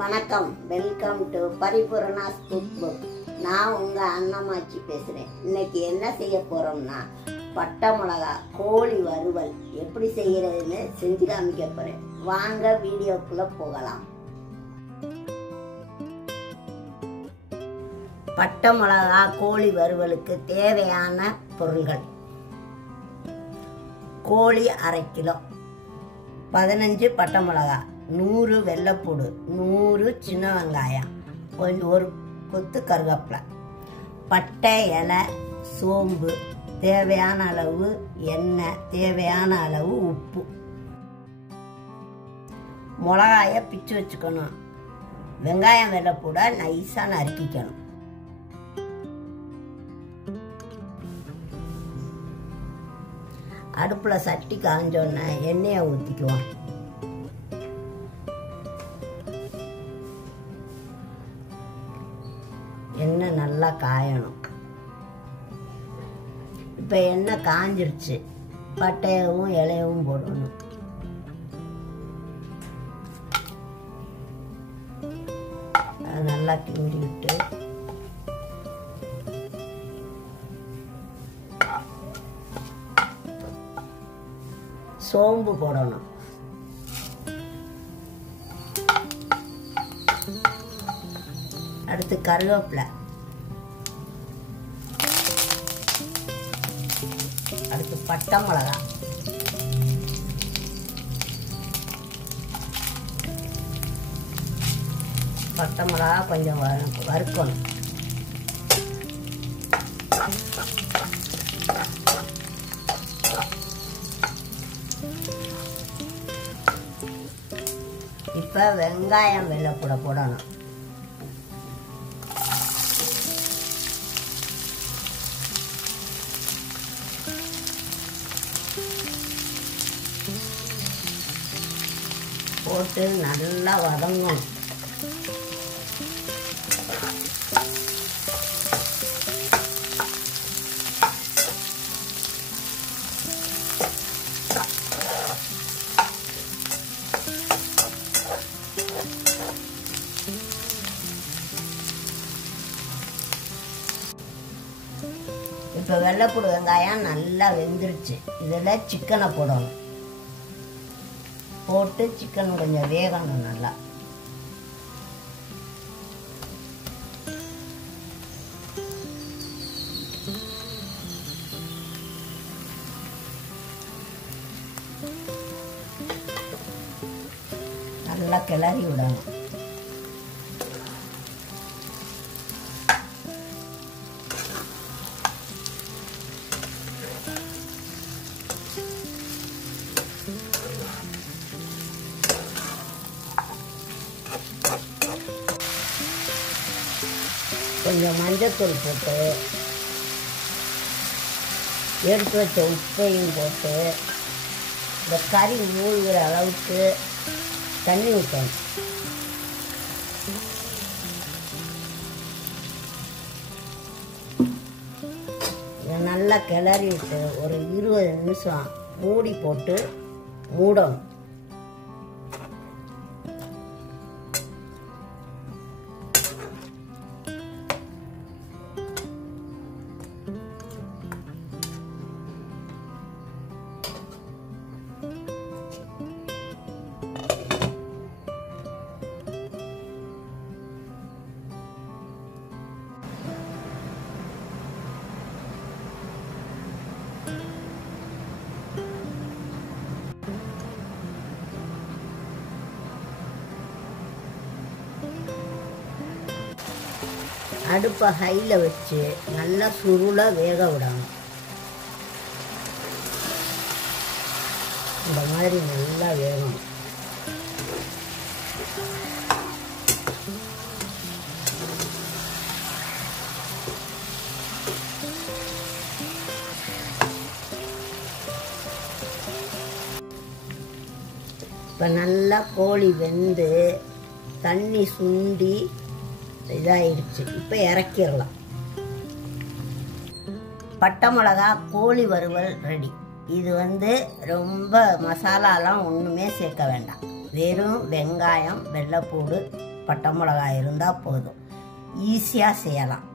வணக்கம், welcome to Paripoorna's cook book. நான் உங்கள் அன்னமாச்சி பேசுகிறேன். இன்னைக்கு என்ன செய்ய போகிறோம்னா பட்டை மிளகா கோழி வறுவல் எப்படி செய்கிறதுன்னு செஞ்சு காமிக்க போகிறேன். வாங்க வீடியோக்குள்ளே போகலாம். பட்டை மிளகா கோழி வறுவலுக்கு தேவையான பொருள்கள்: கோழி 1/2 கிலோ, 15 பட்டை மிளகா, 100 வெள்ளைப்பூடு, 100 சின்ன வெங்காயம், ஒரு கொத்து கருவேப்பிலை, பட்டை இலை, சோம்பு, தேவையான அளவு எண்ணெய், தேவையான அளவு உப்பு. மிளகாயை பிச்சு வச்சுக்கணும். வெங்காயம் வெள்ளைப்பூட நைஸாக நறுக்கிக்கணும். அடுப்பில் சட்டி காஞ்சோன்னே எண்ணெயை ஊற்றிக்குவோம். எண்ணெய் நல்லா காயணும். இப்போ எண்ணெய் காஞ்சிருச்சு. பட்டையவும் இலையவும் போடணும். அது நல்லா கிண்டி விட்டு சோம்பு போடணும். அடுத்து கருவேப்பிலை, அடுத்து பட்டை மிளகா, பட்டை மிளகா கொஞ்சம் வறுக்கணும். இப்போ வெங்காயம் வெள்ளைப்பூட போடணும். போட்டு நல்லா வதங்கணும். இப்போ வெள்ளைப்பூடு வெங்காயம் நல்லா வெந்துருச்சு. இதில் சிக்கனை போடணும். போட்டு சிக்கன் கொஞ்சம் வேகணும். நல்லா நல்லா கிளறி விடணும். கொஞ்சம் மஞ்சத்தூள் போட்டு எடுத்து வச்ச உப்பையும் போட்டு இந்த கறி மூழ்கிற அளவுக்கு தண்ணி ஊற்றணும். இதை நல்லா கிளறி விட்டு ஒரு 20 நிமிஷம் மூடி போட்டு மூடணும். அடுப்பை ஹையில் வச்சு நல்லா சுருள வேக விடணும். இந்த மாதிரி நல்லா வேகணும். இப்போ நல்லா கோழி வெந்து தண்ணி சுண்டி இதாகிடுச்சு. இப்போ இறக்கிடலாம். பட்டை மிளகா கோழி வறுவல் ரெடி. இது ரொம்ப மசாலாலாம் ஒன்றுமே சேர்க்க வேண்டாம். வெறும் வெங்காயம், வெள்ளைப்பூடு, பட்டை மிளகாய் இருந்தால் போதும், ஈஸியாக செய்யலாம்.